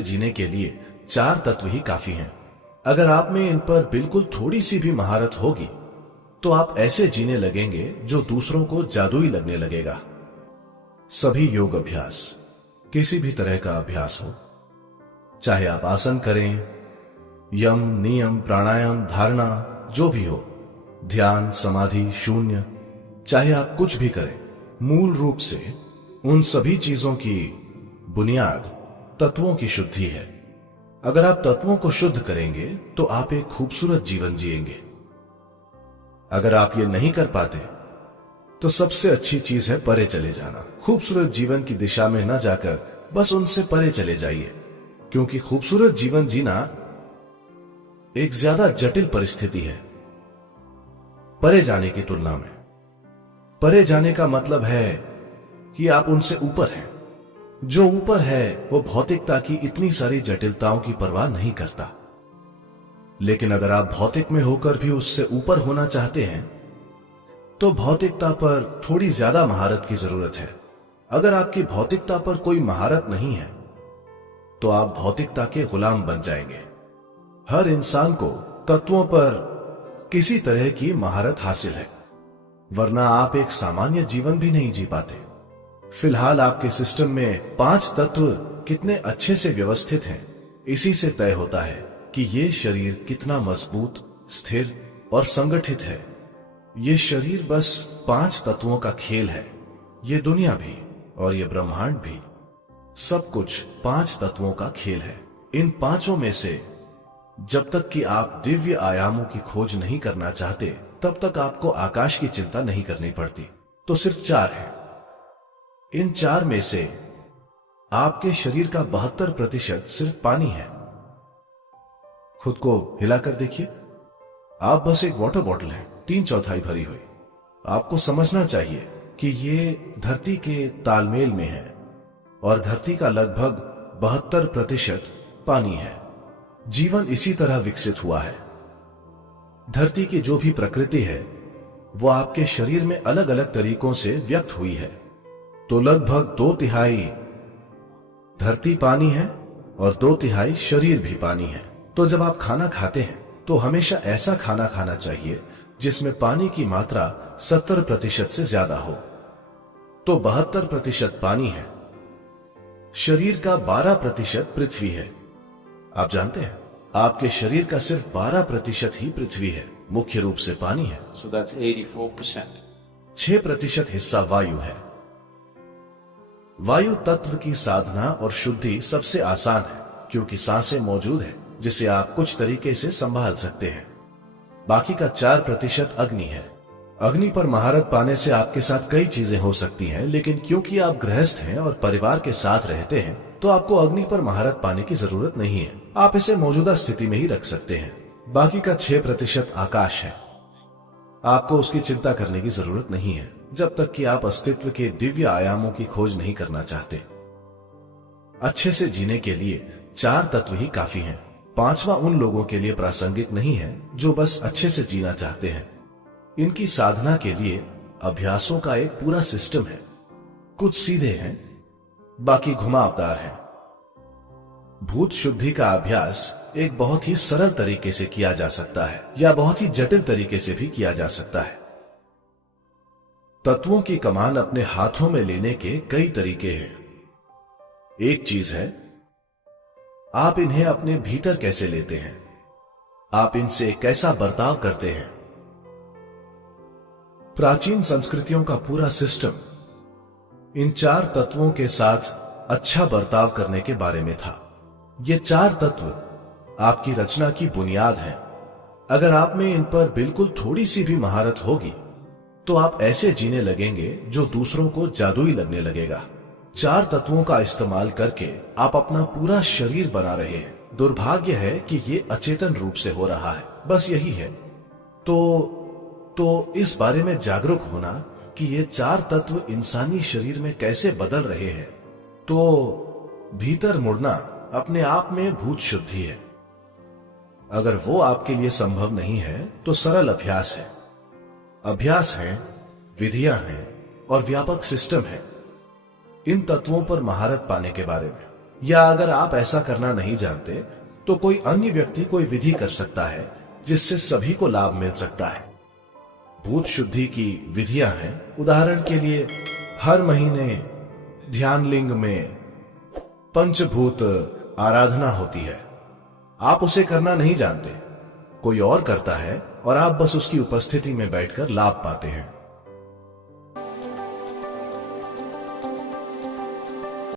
जीने के लिए 4 तत्व ही काफी हैं। अगर आप में इन पर बिल्कुल थोड़ी सी भी महारत होगी तो आप ऐसे जीने लगेंगे जो दूसरों को जादुई लगने लगेगा। सभी योग अभ्यास, किसी भी तरह का अभ्यास हो, चाहे आप आसन करें, यम, नियम, प्राणायाम, धारणा, जो भी हो, ध्यान, समाधि, शून्य, चाहे आप कुछ भी करें, मूल रूप से उन सभी चीजों की बुनियाद तत्वों की शुद्धि है। अगर आप तत्वों को शुद्ध करेंगे तो आप एक खूबसूरत जीवन जिएंगे। अगर आप ये नहीं कर पाते तो सबसे अच्छी चीज है परे चले जाना। खूबसूरत जीवन की दिशा में न जाकर बस उनसे परे चले जाइए, क्योंकि खूबसूरत जीवन जीना एक ज्यादा जटिल परिस्थिति है परे जाने की तुलना में। परे जाने का मतलब है कि आप उनसे ऊपर हैं। जो ऊपर है वो भौतिकता की इतनी सारी जटिलताओं की परवाह नहीं करता। लेकिन अगर आप भौतिक में होकर भी उससे ऊपर होना चाहते हैं तो भौतिकता पर थोड़ी ज्यादा महारत की जरूरत है। अगर आपकी भौतिकता पर कोई महारत नहीं है तो आप भौतिकता के गुलाम बन जाएंगे। हर इंसान को तत्वों पर किसी तरह की महारत हासिल है, वरना आप एक सामान्य जीवन भी नहीं जी पाते। फिलहाल आपके सिस्टम में 5 तत्व कितने अच्छे से व्यवस्थित हैं, इसी से तय होता है कि ये शरीर कितना मजबूत, स्थिर और संगठित है। ये शरीर बस 5 तत्वों का खेल है। ये दुनिया भी और ये ब्रह्मांड भी, सब कुछ 5 तत्वों का खेल है। इन पांचों में से जब तक कि आप दिव्य आयामों की खोज नहीं करना चाहते, तब तक आपको आकाश की चिंता नहीं करनी पड़ती। तो सिर्फ 4 है। इन 4 में से आपके शरीर का 72% सिर्फ पानी है। खुद को हिलाकर देखिए, आप बस एक वाटर बॉटल हैं, 3/4 भरी हुई। आपको समझना चाहिए कि ये धरती के तालमेल में है और धरती का लगभग 72% पानी है। जीवन इसी तरह विकसित हुआ है। धरती की जो भी प्रकृति है वो आपके शरीर में अलग अलग तरीकों से व्यक्त हुई है। तो लगभग 2/3 धरती पानी है और 2/3 शरीर भी पानी है। तो जब आप खाना खाते हैं तो हमेशा ऐसा खाना खाना चाहिए जिसमें पानी की मात्रा 70% से ज्यादा हो। तो 72% पानी है। शरीर का 12% पृथ्वी है। आप जानते हैं आपके शरीर का सिर्फ 12% ही पृथ्वी है, मुख्य रूप से पानी है। So that's 84%. 6% हिस्सा वायु है। वायु तत्व की साधना और शुद्धि सबसे आसान है, क्योंकि सांसें मौजूद है जिसे आप कुछ तरीके से संभाल सकते हैं। बाकी का 4% अग्नि है। अग्नि पर महारत पाने से आपके साथ कई चीजें हो सकती हैं, लेकिन क्योंकि आप गृहस्थ हैं और परिवार के साथ रहते हैं तो आपको अग्नि पर महारत पाने की जरूरत नहीं है। आप इसे मौजूदा स्थिति में ही रख सकते हैं। बाकी का 6% आकाश है। आपको उसकी चिंता करने की जरूरत नहीं है जब तक कि आप अस्तित्व के दिव्य आयामों की खोज नहीं करना चाहते। अच्छे से जीने के लिए 4 तत्व ही काफी हैं। 5वां उन लोगों के लिए प्रासंगिक नहीं है जो बस अच्छे से जीना चाहते हैं। इनकी साधना के लिए अभ्यासों का एक पूरा सिस्टम है। कुछ सीधे हैं, बाकी घुमावदार हैं। भूत शुद्धि का अभ्यास एक बहुत ही सरल तरीके से किया जा सकता है या बहुत ही जटिल तरीके से भी किया जा सकता है। तत्वों की कमान अपने हाथों में लेने के कई तरीके हैं। एक चीज है आप इन्हें अपने भीतर कैसे लेते हैं, आप इनसे कैसा बर्ताव करते हैं। प्राचीन संस्कृतियों का पूरा सिस्टम इन 4 तत्वों के साथ अच्छा बर्ताव करने के बारे में था। ये 4 तत्व आपकी रचना की बुनियाद हैं। अगर आप में इन पर बिल्कुल थोड़ी सी भी महारत होगी तो आप ऐसे जीने लगेंगे जो दूसरों को जादुई लगने लगेगा। 4 तत्वों का इस्तेमाल करके आप अपना पूरा शरीर बना रहे हैं। दुर्भाग्य है कि ये अचेतन रूप से हो रहा है, बस यही है। तो इस बारे में जागरूक होना कि ये 4 तत्व इंसानी शरीर में कैसे बदल रहे हैं, तो भीतर मुड़ना अपने आप में भूत शुद्धि है। अगर वो आपके लिए संभव नहीं है तो सरल अभ्यास है। अभ्यास है, विधियां हैं और व्यापक सिस्टम है इन तत्वों पर महारत पाने के बारे में। या अगर आप ऐसा करना नहीं जानते तो कोई अन्य व्यक्ति कोई विधि कर सकता है जिससे सभी को लाभ मिल सकता है। भूत शुद्धि की विधियां हैं। उदाहरण के लिए हर महीने ध्यानलिंग में पंचभूत आराधना होती है। आप उसे करना नहीं जानते, कोई और करता है और आप बस उसकी उपस्थिति में बैठकर लाभ पाते हैं।